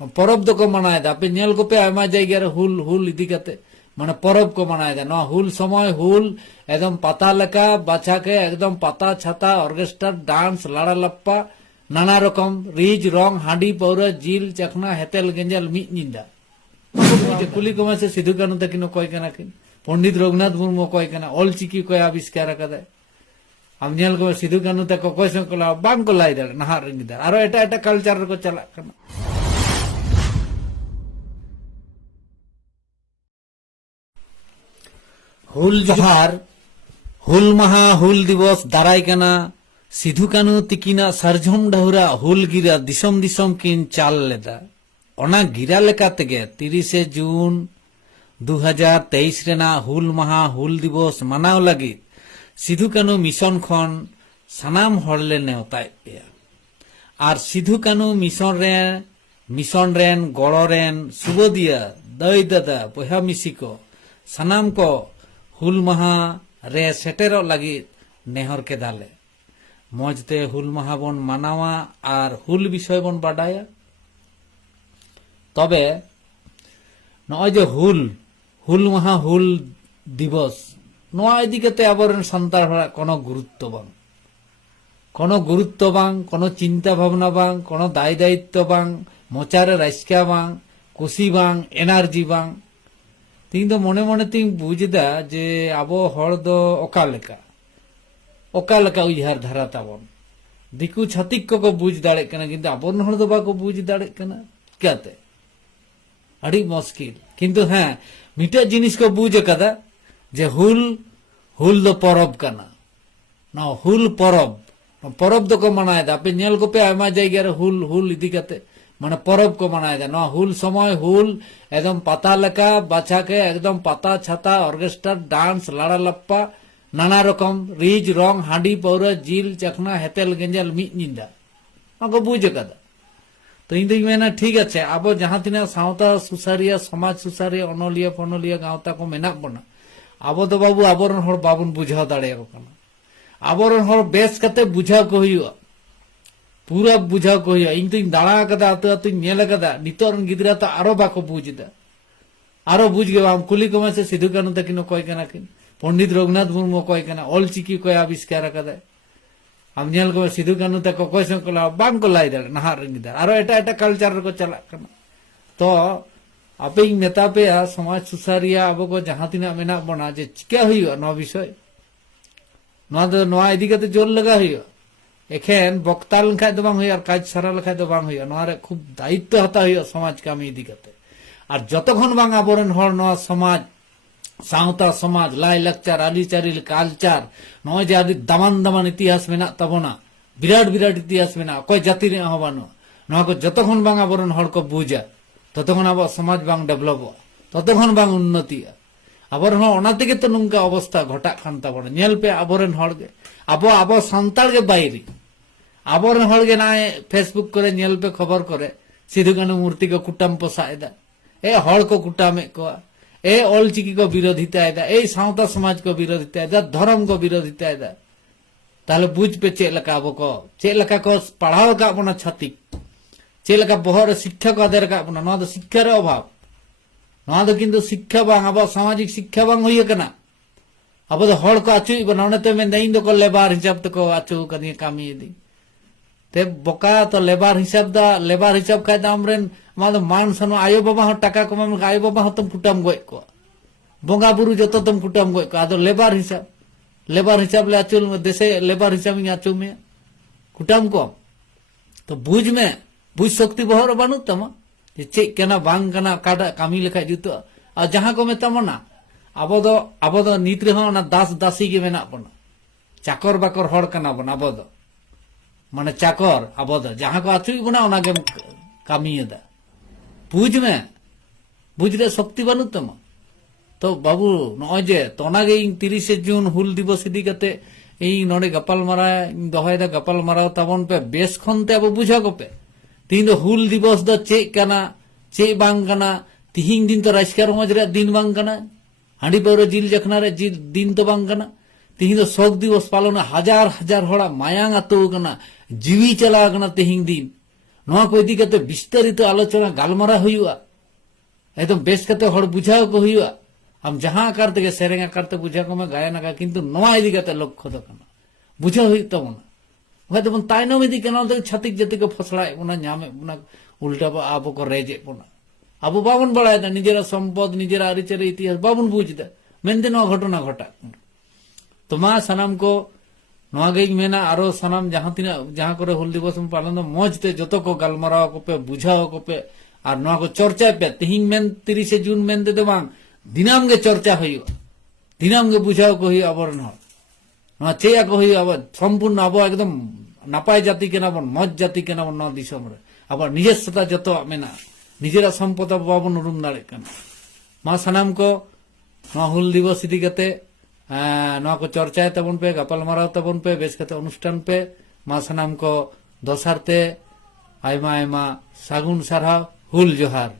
परब दो को मनाएदा पे नेल को पे आयमा जायगा रे हुल हुल इदी कते माने परब को मनाएदा ना हुल समय हुल एकदम पता लेका बाछा के एकदम पता छाता ऑर्केस्ट्रा डांस लाड़ा लप्पा नाना रकम रिज रंग हांडी पौरा जिल चखना हेतेल गेंजल मिट निंदा कुली को से सिधु कानू तकिन कोई कना किन पंडित रघुनाथ मुर्मू कोई कना ऑल चिकी कोई आविष्कार कदा हम नेल को सिधु कानू तक कोई से को बांग को लाई दर नहा रंगिदार आरो एटा एटा कल्चर को चला कना हुल जोहार हुल महा हुल दिवस दाराय कना सिधु कानू तिकिना सरझम डहुरा हुल गिरा दिसम दिसम किन चाल लेदा ओना गिरा लेका तेगे 30 जून 2023 रेना हुल महा हुल दिवस मनाव लगी सिधु कानू मिशन खन सनाम हड़ले नेवताय पेया आर सिधु कानू मिशन रेन गड़ो रेन सुबोदिया दई दादा बहा मिसी को सनाम को हुल महा रे सेटेरो लगी नेहर के दाले मजते हुल महा बन मानावा आर हुल विषय बन बाडाया तबे नय जे हुल महा हुल दिवस नोआ इदी कते आबरन संतार हरा कोनो गुरुत्व बांग कोनो चिंता भावना बांग कोनो दाय दायित्व बांग मोचारे राइस्का बांग कुशी बांग एनार्जी बांग तीन तो मने मने तीन बुझदा जे आबो हर दो ओका लेका उइहार धारा ताबन दिकु छातिक को बुझ दाड़े कना किंतु आबोन हर दो बाको बुझ दाड़े कना क्याते अड़ी मुश्किल किंतु हां मिटे जिनिस को बुझ कदा जे हुल दो परब कना ना हुल परब दो को मनाएदा पे नेल को पे आयमा जायगा रे हुल इदी कते माने परब को मनाएदा ना हुल समय हुल एकदम पता लेका बाछा के एकदम पता छाता ऑर्केस्ट्रा डांस लाड़ा लप्पा नाना रकम रिज रंग हांडी पौरा जिल चखना हेतेल गेंजल मिट निंदा को बुझ कदा तो इन मेना ठीक है अब जहां तीना सावता सुसारिया समाज सुसारिया अनलिया फनलिया गावता को मेना बना अब तो बाबू आबरन हर बाबन बुझाव दाड़े को कना आबरन हर बेस कते बुझाव को हुआ पूरा बुझाव को हुआ इन तो दाड़ा कदा आतो आतो नेल कदा नितोर गिदरा तो आरो बाको बुझदा आरो बुझ गे हम कुली को से सिधु कानू तकिन कोई कना किन पंडित रघुनाथ मुर्मू कोई कना ऑल चिकी कोई आविष्कार कदा हम नेल को सिधु कानू तक कोई से को बांग को लाई दर नहा रंगिदार आरो एटा एटा कल्चर को चला कना तो आपे नेता पे समाज सुसारिया अब को जहां तिना मेना बना जे चिका हुआ नो विषय नोआ इदी कते जोर लगा हुआ एखेन बक्ता लखा दो बांग हुआ काज सारा लखा दो बांग हुआ नोआ रे खूब दायित्व हता हुआ समाज कामी इदी कते और जतखन बांग आबोरन हर नोआ समाज सावता समाज लाई लक्चर आलिचारी कल्चर नोय जे आदि दामान इतिहास मेना तबना बिराट बिराट इतिहास मेना कोई जाति रे हबानो नोआ को जतखन बांग आबोरन हर को बुझा ततखन अब समाज बांग डेभलप ततखन बांग उन्नति आबोरन ओना तेगे तो नुंका अवस्था घटा खान तबना नेल पे आबोरन हर गे अब संताल के बाइरी आबोरन हर गे ना फेसबुक करे नेल पे खबर करे सिधु कानू मूर्ति को कुटाम पोसाएदा ए हर को कुटामे को ए ऑल चिकी को विरोधिता ए सावता समाज को विरोधिता धर्म को विरोधिता ताले बुझ पे चेलका को चेलका को पढ़ाव का बना छातिक चेलका बहर शिक्षा को आदर का बना ना तो शिक्षा रे अभाव ना तो किंतु शिक्षा बांग अब सामाजिक शिक्षा बांग हुई कना अब तो हर को आचु बनाने तो मैं नहीं तो लेबार हिसाब तो को आचु कनी कामी दी ते बोका तो लेबार हिसाब का दाम रेन मादो मान सनो आयो बाबा हो टाका को माम आयो बाबा हो तुम कुटाम गोय को बोंगा बुरु जतो तुम कुटाम गोय को आदो लेबार हिसाब ले आचुल देशे लेबार हिसाब में आचु में कुटाम को तो बुझ शक्ति बहर बानु तमा जे चे केना बांग कना काडा कामी लेखा जुतो आ जहां को मेतामना अब दो नीत रे हो ना दास दासी के मेना बना चाकर बाकर हड़ कना बना अब दो माने चाकर अब दो जहां को आचु बना ओना के कामियदा बुझ रे शक्ति बानु तमा तो बाबू नय जे तोनागे 30 जून हुल दिवस इदी कते इन नोडे गपाल मारा दहायदा गपाल मारा ताबन पे बेस खनते अब बुझा को पे तीन हुल दिवस द चे कना चे बांग कना तिहिं दिन तो राजकार मज रे दिन बांग कना हांडी पौर जिल जखना रे जिल दिन तो बांग कना तिहिं तो शोक दिवस पालन हजार हजार हड़ा मायांग आतो कना जीवी चला कना तिहिं दिन नवा को इदी कते विस्तारित आलोचना गालमारा हुआ एकदम बेस कते हड़ बुझाव को हुआ हम जहां आकार ते सेरेंग आकार ते बुझा को मैं गायन आकार किंतु नवा इदी कते लक्ष्य दो कना बुझा हुई तबना वहां तबन ताइनम इदी कना तो छातिक जाति को फसड़ा उना ᱧᱟᱢᱮ उना उल्टा आबो को रेजे उना अब बाबन बड़ाय दा निजेरा संपद निजेरा आरिचरी इतिहास बाबन बुझदा मेनदे नवा घटना घटा तो मा सनाम को नवा गई मेना आरो सनाम जहां करे हुल दिवस में पालन मौजते जतो को गलमराव को पे बुझाव को पे और नवा को चर्चा पे तिहिं मेन 30 जून मेन दे बांग दिनाम गे चर्चा हुई दिनाम गे बुझाव को हुई आबरन नवा चेया को हुई अब संपूर्ण अब एकदम नापाय जाति के नाबन मौज जाति के नाबन नवा दिसम रे अब निजेसता जतो मेना निजेरा संपद बाबन उरुम दाड़े कना मा सनाम को नवा हुल दिवस इदी कते नवा को चर्चा तबन पे गपाल माराव तबन पे बेस कते अनुष्ठान पे मा सनाम को दोसारते आयमा आयमा सागुन सारहाव हुल जोहार।